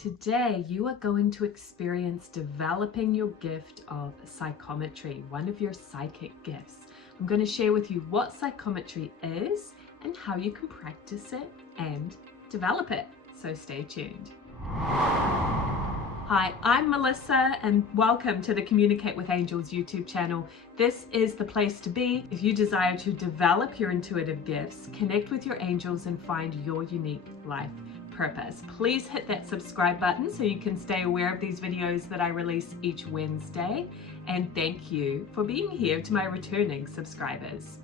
Today, you are going to experience developing your gift of psychometry, one of your psychic gifts. I'm going to share with you what psychometry is and how you can practice it and develop it. So stay tuned. Hi, I'm Melissa and welcome to the Communicate with Angels YouTube channel. This is the place to be if you desire to develop your intuitive gifts, connect with your angels and find your unique life purpose. Please hit that subscribe button so you can stay aware of these videos that I release each Wednesday. And thank you for being here to my returning subscribers.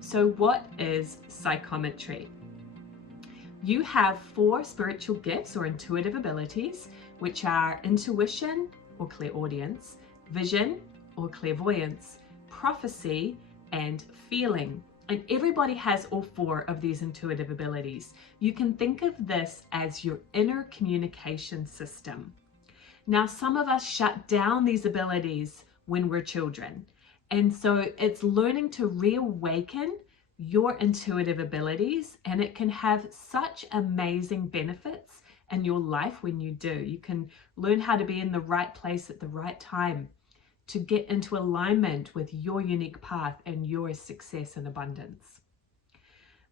So what is psychometry? You have 4 spiritual gifts or intuitive abilities, which are intuition or clairaudience, vision or clairvoyance, prophecy, and feeling. And everybody has all 4 of these intuitive abilities. You can think of this as your inner communication system. Now, some of us shut down these abilities when we're children. And so it's learning to reawaken your intuitive abilities, and it can have such amazing benefits in your life when you do. You can learn how to be in the right place at the right time to get into alignment with your unique path and your success and abundance.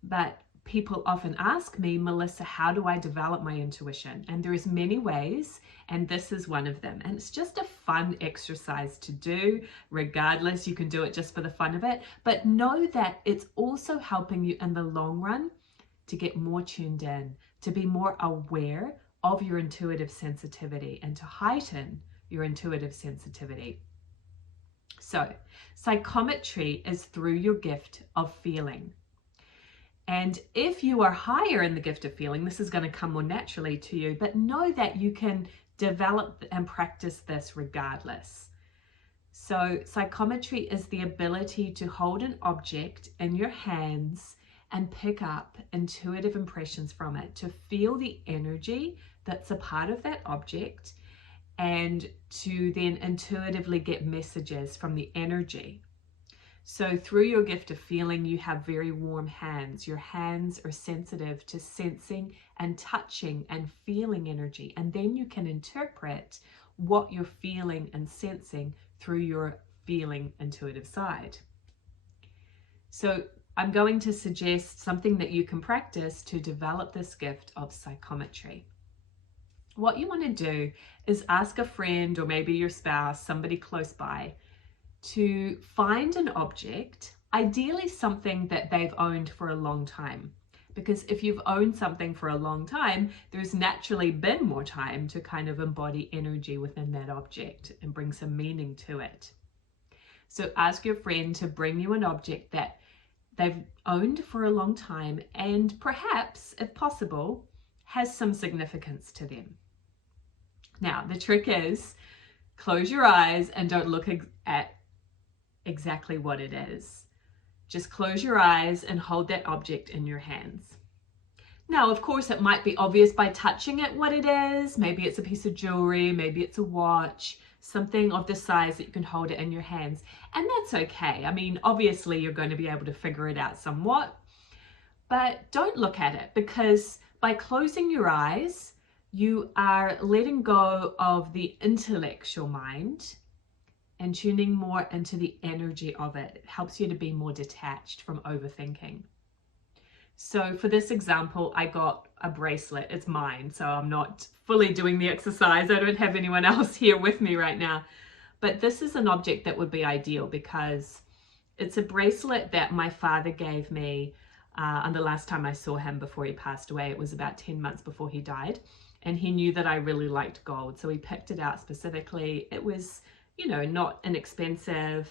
But people often ask me, Melissa, how do I develop my intuition? And there's many ways, and this is one of them. And it's just a fun exercise to do. Regardless, you can do it just for the fun of it, but know that it's also helping you in the long run to get more tuned in, to be more aware of your intuitive sensitivity and to heighten your intuitive sensitivity. So, psychometry is through your gift of feeling. And if you are higher in the gift of feeling, this is going to come more naturally to you, but know that you can develop and practice this regardless. So, psychometry is the ability to hold an object in your hands and pick up intuitive impressions from it, to feel the energy that's a part of that object, and to then intuitively get messages from the energy. So through your gift of feeling, you have very warm hands. Your hands are sensitive to sensing and touching and feeling energy. And then you can interpret what you're feeling and sensing through your feeling intuitive side. So I'm going to suggest something that you can practice to develop this gift of psychometry. What you want to do is ask a friend or maybe your spouse, somebody close by, to find an object, ideally something that they've owned for a long time. Because if you've owned something for a long time, there's naturally been more time to kind of embody energy within that object and bring some meaning to it. So ask your friend to bring you an object that they've owned for a long time and perhaps, if possible, has some significance to them. Now, the trick is close your eyes and don't look at exactly what it is. Just close your eyes and hold that object in your hands. Now, of course, it might be obvious by touching it what it is. Maybe it's a piece of jewelry, maybe it's a watch, something of the size that you can hold it in your hands. And that's okay. I mean, obviously, you're going to be able to figure it out somewhat, but don't look at it, because by closing your eyes, you are letting go of the intellectual mind and tuning more into the energy of it. It helps you to be more detached from overthinking. So for this example, I got a bracelet. It's mine, so I'm not fully doing the exercise. I don't have anyone else here with me right now. But this is an object that would be ideal because it's a bracelet that my father gave me and the last time I saw him before he passed away. It was about 10 months before he died. And he knew that I really liked gold, so he picked it out specifically. It was, you know, not inexpensive,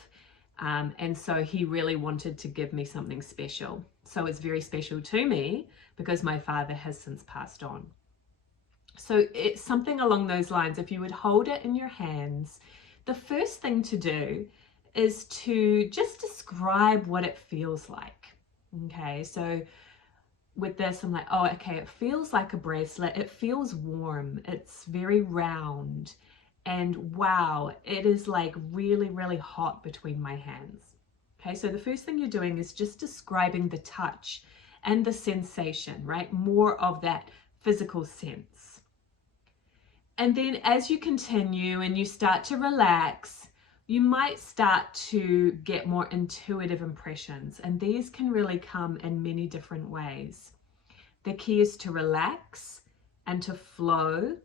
and so he really wanted to give me something special. So it's very special to me because my father has since passed on. So it's something along those lines. If you would hold it in your hands, the first thing to do is to just describe what it feels like. Okay, so with this, I'm like, oh, okay, it feels like a bracelet. It feels warm. It's very round. And wow, it is like really, really hot between my hands. Okay, so the first thing you're doing is just describing the touch and the sensation, right? More of that physical sense. And then as you continue and you start to relax, you might start to get more intuitive impressions, and these can really come in many different ways. The key is to relax and to flow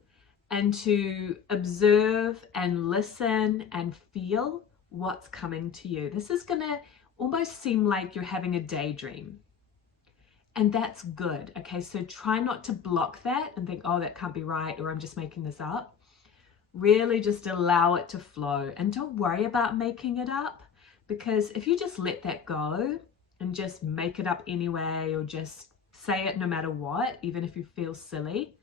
and to observe and listen and feel what's coming to you. This is going to almost seem like you're having a daydream. And that's good, okay? So try not to block that and think, oh, that can't be right, or I'm just making this up. Really just allow it to flow, and don't worry about making it up, because if you just let that go and just make it up anyway, or just say it no matter what, even if you feel silly,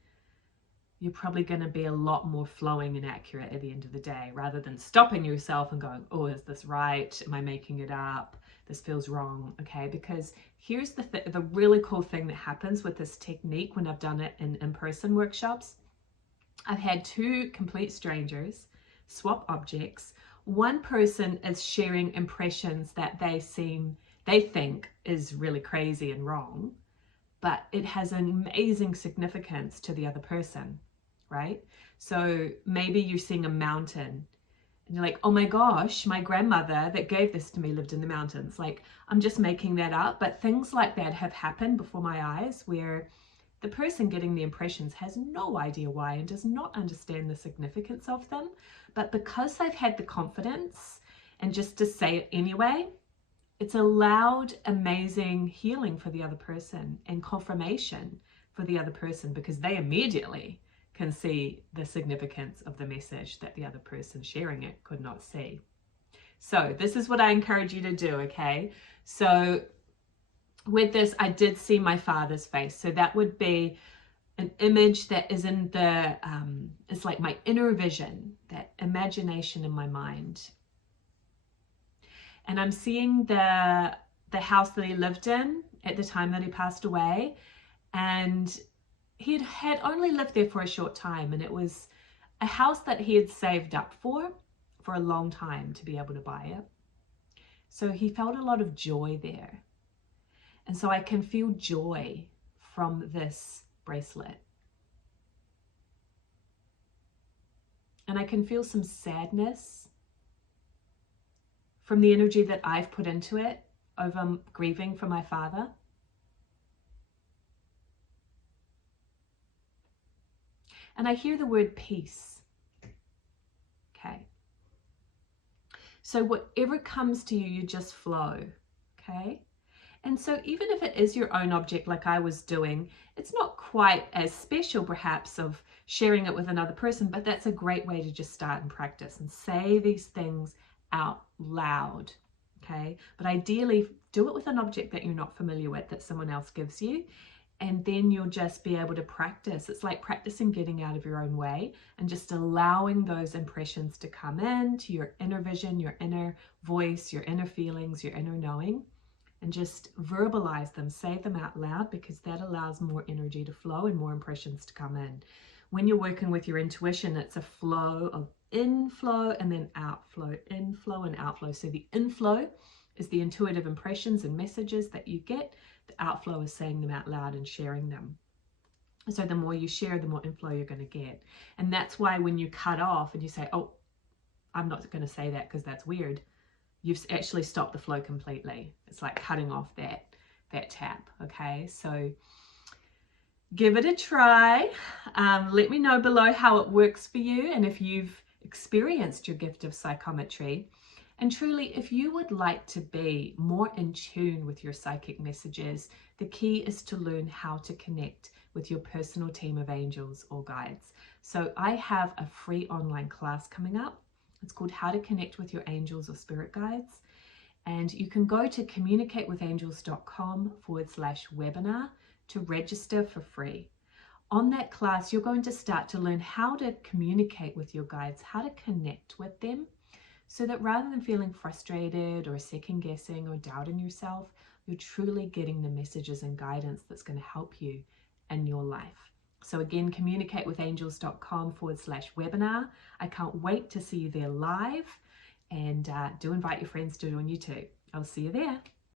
you're probably going to be a lot more flowing and accurate at the end of the day, rather than stopping yourself and going, oh, is this right? Am I making it up? This feels wrong, okay? Because here's the really cool thing that happens with this technique when I've done it in in-person workshops. I've had two complete strangers swap objects. One person is sharing impressions that they think is really crazy and wrong, but it has an amazing significance to the other person, right? So maybe you're seeing a mountain and you're like, oh my gosh, my grandmother that gave this to me lived in the mountains. Like, I'm just making that up, but things like that have happened before my eyes, where the person getting the impressions has no idea why and does not understand the significance of them. But because they've had the confidence and just to say it anyway, it's allowed amazing healing for the other person and confirmation for the other person, because they immediately can see the significance of the message that the other person sharing it could not see. So this is what I encourage you to do, okay? So with this, I did see my father's face. So that would be an image that is in the, it's like my inner vision, that imagination in my mind. And I'm seeing the house that he lived in at the time that he passed away. And he had only lived there for a short time. And it was a house that he had saved up for a long time to be able to buy it. So he felt a lot of joy there. And so I can feel joy from this bracelet. And I can feel some sadness from the energy that I've put into it over grieving for my father. And I hear the word peace. Okay. So whatever comes to you, you just flow. Okay. And so even if it is your own object like I was doing, it's not quite as special perhaps of sharing it with another person, but that's a great way to just start and practice and say these things out loud, okay? But ideally do it with an object that you're not familiar with, that someone else gives you, and then you'll just be able to practice. It's like practicing getting out of your own way and just allowing those impressions to come in to your inner vision, your inner voice, your inner feelings, your inner knowing, and just verbalize them, say them out loud, because that allows more energy to flow and more impressions to come in. When you're working with your intuition, it's a flow of inflow and then outflow, inflow and outflow. So the inflow is the intuitive impressions and messages that you get. The outflow is saying them out loud and sharing them. So the more you share, the more inflow you're going to get. And that's why when you cut off and you say, oh, I'm not going to say that because that's weird, you've actually stopped the flow completely. It's like cutting off that tap, okay? So give it a try. Let me know below how it works for you and if you've experienced your gift of psychometry. And truly, if you would like to be more in tune with your psychic messages, the key is to learn how to connect with your personal team of angels or guides. So I have a free online class coming up. It's called How to Connect with Your Angels or Spirit Guides. And you can go to communicatewithangels.com/webinar to register for free. On that class, you're going to start to learn how to communicate with your guides, how to connect with them, so that rather than feeling frustrated or second guessing or doubting yourself, you're truly getting the messages and guidance that's going to help you in your life. So again, communicatewithangels.com/webinar. I can't wait to see you there live, and do invite your friends to join you too. I'll see you there.